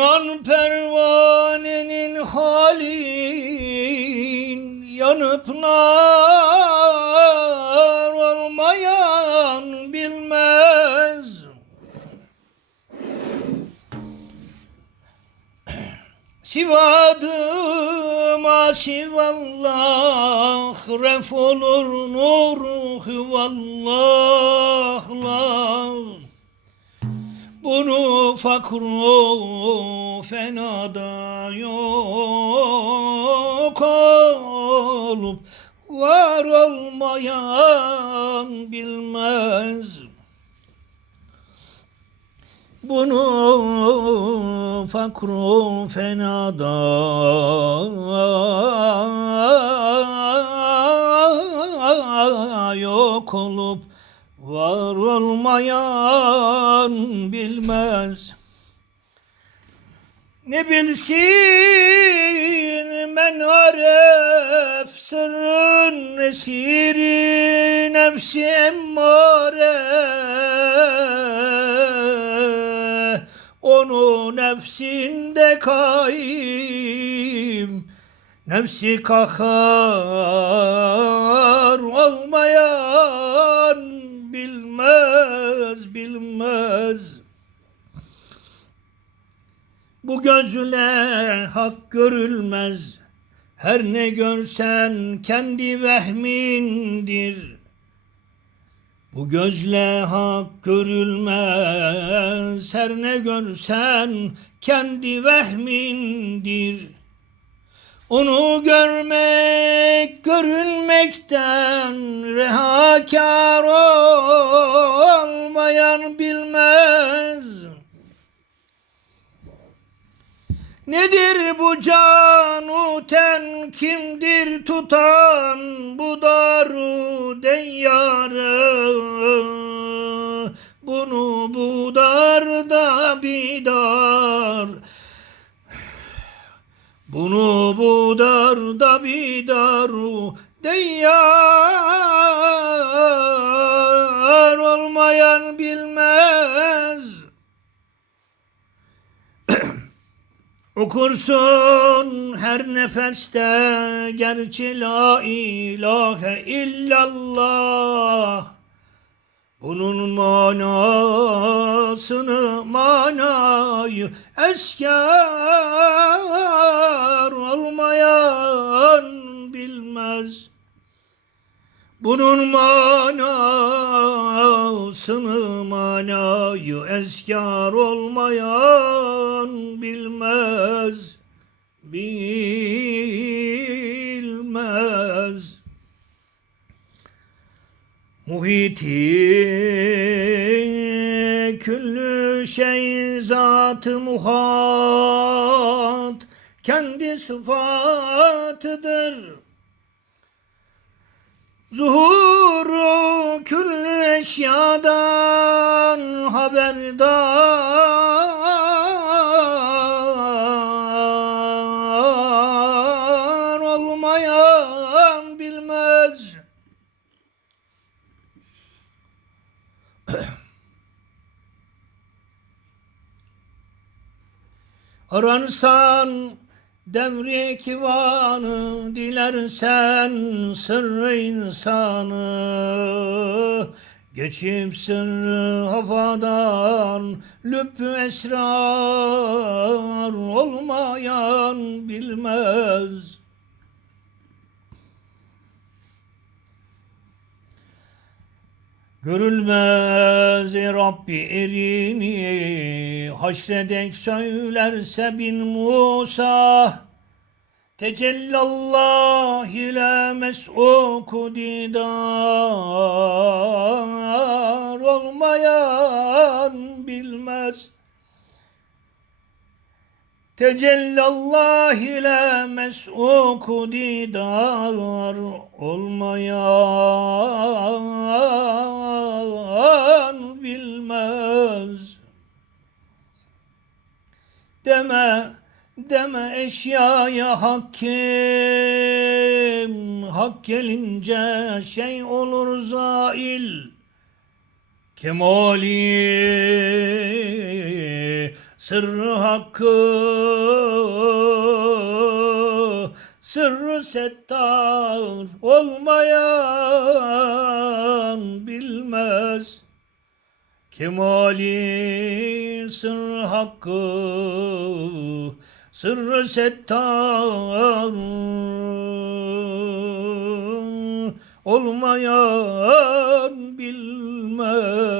Yanan pervanenin halin yanıp nar olmayan bilmez. Sivadıma sivallah ref olur nur vallahlar. Fakru fenada yok olup var olmayan bilmez. Bunu fakru fenada Ne bilsin men aref sırrın esiri nefsi emmare. Onu nefsinde kayım Nefsi kahar Bu gözle hak görülmez. Her ne görsen kendi vehmindir. Bu gözle hak görülmez. Her ne görsen kendi vehmindir. Onu görmek görünmekten rehakar olmayan bilmez. Nedir bu canu ten kimdir tutan bu daru deyyarı? Bunu bu darda bidar. Bunu bu darda bidaru deyyar. Olmayan bilmez. Okursun her nefeste gerçi la ilahe illallah. Bunun manasını manayı eskar olmayan bilmez. Bunun manasını manayı eskar olmayan bilmez. Bilmez. Muhiti küllü şey zatı muhat kendi sıfatıdır. Zuhuru küllü eşyadan haberdar olmayan bilmez. Aransan devri kivanı dilersen sırrı insanı. Geçip sırrı hafadan lübbü esrar olmayan bilmez Görülmez Rabbi erini haşredek söylerse bin Musa. Tecellallah ile mes'uku didar olmayan bilmez. Tecellallah ile mes'uku didar olmayan Deme, deme eşyaya hakim, hak gelince şey olur zail. Kemali Sırrı hakkı Sırrı settar olmayan bilmez Kemali sırrı hakkı Sırrı settar olmayan bilmez